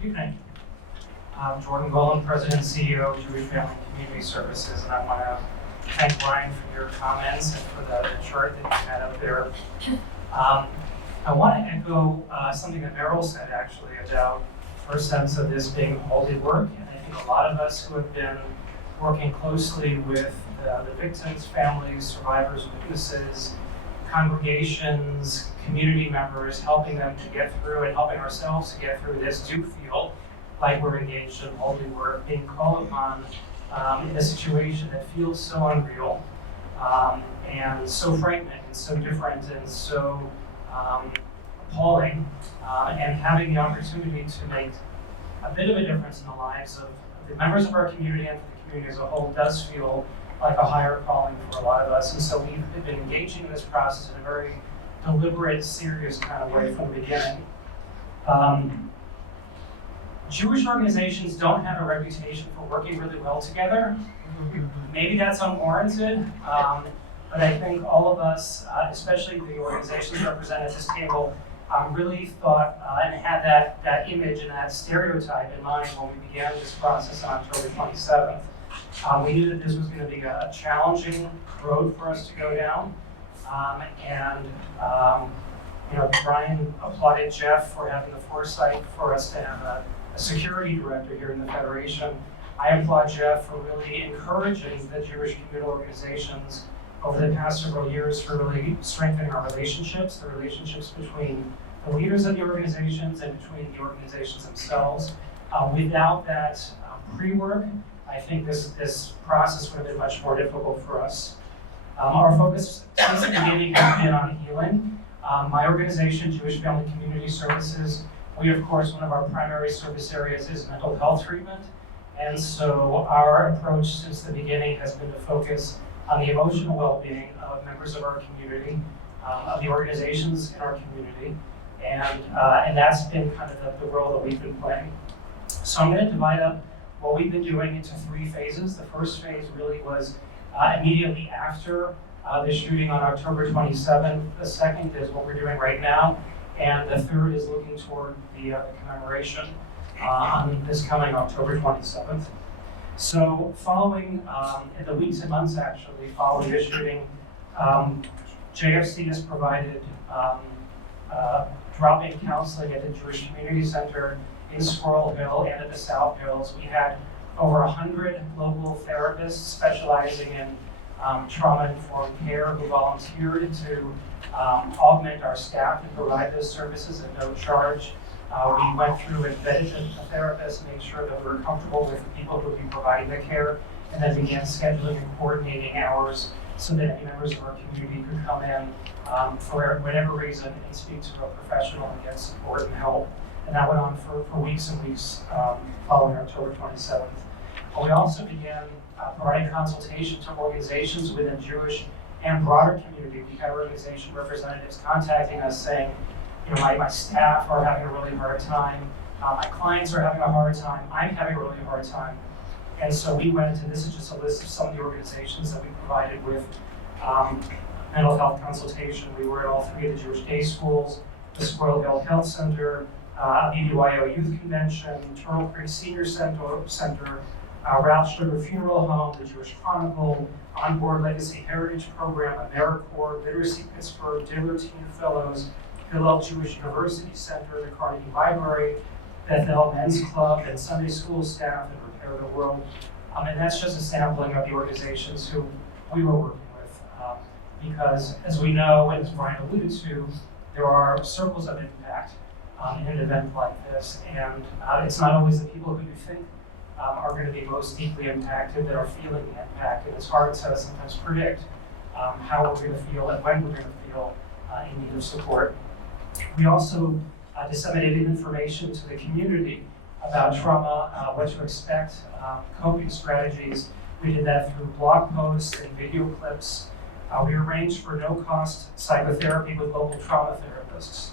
Good evening. I'm Jordan Golin, President and CEO of Jewish Family and Community Services, and I want to thank Brian for your comments and for the chart that you had up there. I want to echo something that Meryl said actually about her sense of this being holy work, and I think a lot of us who have been working closely with the victims, families, survivors, witnesses, congregations, community members, helping them to get through and helping ourselves to get through this do feel like we're engaged in holy work, being called upon in a situation that feels so unreal and so frightening and so different and so appalling, and having the opportunity to make a bit of a difference in the lives of the members of our community and for the community as a whole does feel like a higher calling for a lot of us. And so we've been engaging in this process in a very deliberate, serious kind of way from the beginning. Jewish organizations don't have a reputation for working really well together. Maybe that's unwarranted, but I think all of us, especially the organizations represented at this table, really thought and had that image and that stereotype in mind when we began this process on October 27th. We knew that this was going to be a challenging road for us to go down, Brian applauded Jeff for having the foresight for us to have a security director here in the Federation. I applaud Jeff for really encouraging the Jewish community organizations over the past several years for really strengthening our relationships, the relationships between the leaders of the organizations and between the organizations themselves. Without that pre-work, I think this process would have been much more difficult for us. Our focus since the beginning has been on healing. My organization, Jewish Family and Community Services, we of course, one of our primary service areas is mental health treatment. And so our approach since the beginning has been to focus on the emotional well-being of members of our community, of the organizations in our community, and that's been kind of the role that we've been playing. So I'm going to divide up what we've been doing into three phases. The first phase really was immediately after the shooting on October 27th. The second is what we're doing right now, and the third is looking toward the commemoration on this coming October 27th. So following, in the weeks and months actually, following the shooting, JFC has provided drop-in counseling at the Jewish Community Center in Squirrel Hill and at the South Hills. We had over 100 local therapists specializing in trauma-informed care who volunteered to augment our staff and provide those services at no charge. We went through and vetted the therapists, made sure that we were comfortable with the people who would be providing the care, and then began scheduling and coordinating hours so that any members of our community could come in for whatever reason and speak to a professional and get support and help. And that went on for weeks and weeks following October 27th. But we also began providing consultation to organizations within Jewish and broader community. We had organization representatives contacting us saying, my staff are having a really hard time, my clients are having a hard time, I'm having a really hard time. And so we went into, this is just a list of some of the organizations that we provided with mental health consultation. We were at all three of the Jewish day schools, the Squirrel Hill Health Center, BBYO Youth Convention, Turtle Creek Senior Center, Ralph Sugar Funeral Home, the Jewish Chronicle, Onboard Legacy Heritage Program, AmeriCorps, Literacy Pittsburgh, Diller Teen Fellows, Hillel Jewish University Center, the Carnegie Library, Bethel Men's Club, and Sunday school staff, and Repair the World. And that's just a sampling of the organizations who we were working with. Because as we know, and as Brian alluded to, there are circles of impact in an event like this. And it's not always the people who you think are going to be most deeply impacted that are feeling the impact. And it's hard to sometimes predict how we're going to feel and when we're going to feel in need of support. We also disseminated information to the community about trauma, what to expect, coping strategies. We did that through blog posts and video clips. We arranged for no-cost psychotherapy with local trauma therapists.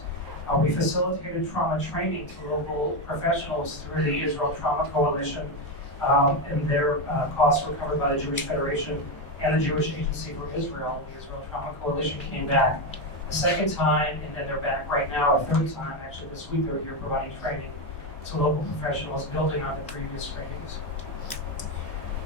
We facilitated trauma training to local professionals through the Israel Trauma Coalition, and their costs were covered by the Jewish Federation and the Jewish Agency for Israel. The Israel Trauma Coalition came back a second time, and then they're back right now a third time. Actually, this week they're here providing training to local professionals building on the previous trainings.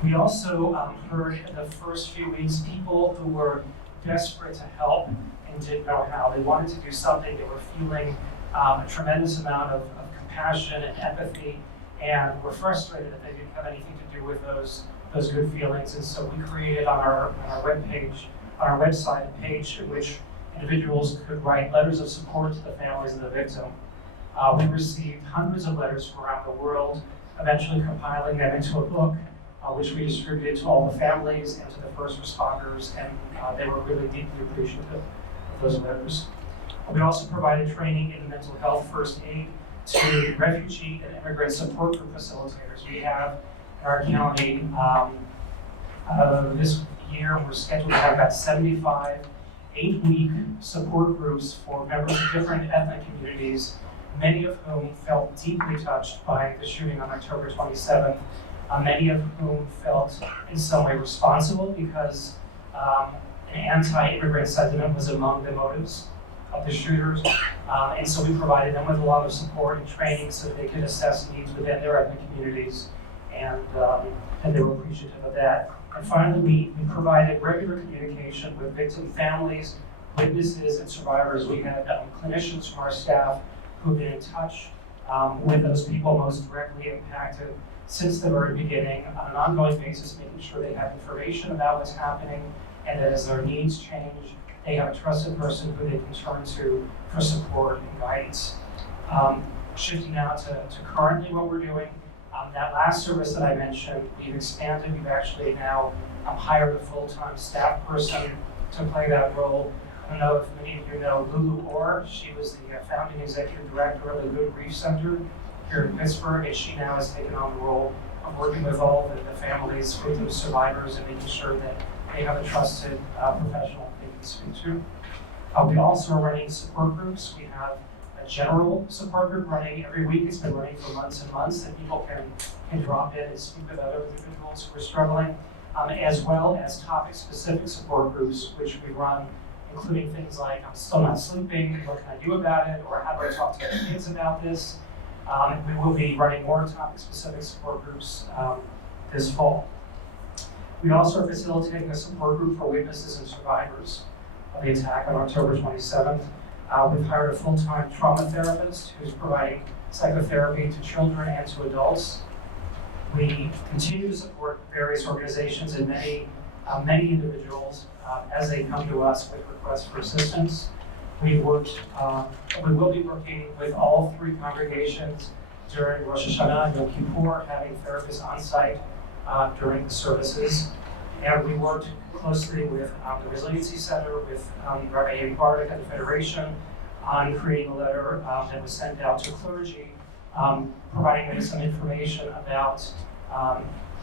We also heard in the first few weeks people who were desperate to help and didn't know how. They wanted to do something. They were feeling a tremendous amount of compassion and empathy, and were frustrated that they didn't have anything to do with those good feelings. And so we created on our webpage, on our website, a page in which individuals could write letters of support to the families of the victim. We received hundreds of letters from around the world, eventually compiling them into a book, which we distributed to all the families and to the first responders, and they were really deeply appreciative of those letters. We also provided training in mental health first aid to refugee and immigrant support group facilitators. We have in our county this year, we're scheduled to have about 75 8-week support groups for members of different ethnic communities, many of whom felt deeply touched by the shooting on October 27th. Many of whom felt in some way responsible because an anti-immigrant sentiment was among the motives of the shooters. And so we provided them with a lot of support and training so that they could assess needs within their ethnic communities, and they were appreciative of that. And finally, we provided regular communication with victim families, witnesses, and survivors. We had clinicians from our staff who've been in touch with those people most directly impacted since the very beginning on an ongoing basis, making sure they have information about what's happening, and that as their needs change, they have a trusted person who they can turn to for support and guidance. Shifting now to currently what we're doing, that last service that I mentioned, we've expanded. We've actually now hired a full-time staff person to play that role. I don't know if many of you know Lulu Orr. She was the founding executive director of the Good Grief Center here in Pittsburgh, and she now has taken on the role of working with all the families, victim survivors, and making sure that they have a trusted professional they can speak to. We also are running support groups. We have a general support group running every week. It's been running for months and months, and people can drop in and speak with other individuals who are struggling, as well as topic-specific support groups, which we run, including things like, I'm still not sleeping, what can I do about it, or how do I talk to the kids about this? We will be running more topic-specific support groups this fall. We also are facilitating a support group for witnesses and survivors of the attack on October 27th. We've hired a full-time trauma therapist who's providing psychotherapy to children and to adults. We continue to support various organizations and many individuals as they come to us with requests for assistance. We will be working with all three congregations during Rosh Hashanah and Yom Kippur, having therapists on site during the services. And we worked closely with the Resiliency Center, with Rabbi Amy Bartek at the Federation, on creating a letter that was sent out to clergy, providing them some information about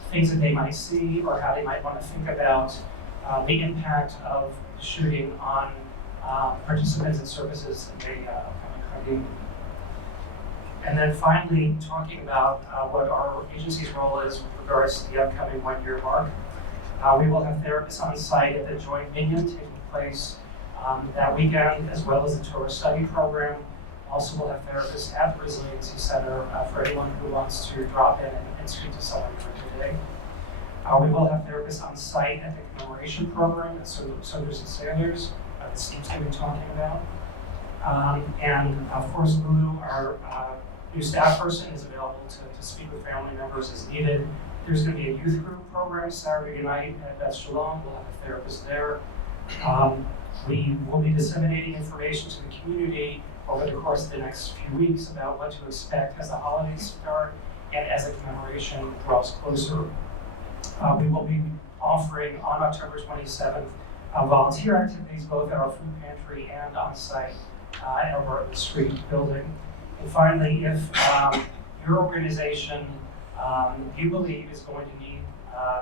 things that they might see or how they might want to think about the impact of the shooting on participants in services in the upcoming Chagim. And then finally, talking about what our agency's role is with regards to the upcoming one-year mark. We will have therapists on site at the Joint Minyan taking place that weekend, as well as the Torah study program. Also, we'll have therapists at the Resiliency Center for anyone who wants to drop in and speak to someone during the day. We will have therapists on site at the commemoration program at Soldiers and Sailors that Steve's going to be talking about. And of course, Lulu, our new staff person, is available to speak with family members as needed. There's going to be a youth group program Saturday night at Beth Shalom. We'll have a therapist there. We will be disseminating information to the community over the course of the next few weeks about what to expect as the holidays start and as the commemoration draws closer. We will be offering on October 27th volunteer activities both at our food pantry and on site over at the street building. And finally, if your organization you believe is going to need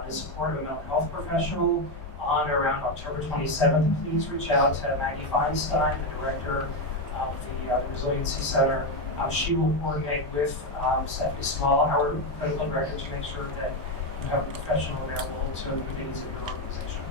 the support of a mental health professional on or around October 27th, please reach out to Maggie Feinstein, the director of the Resiliency Center. She will coordinate with Stephanie Small, our clinical director, to make sure that you have a professional available to the needs of your organization.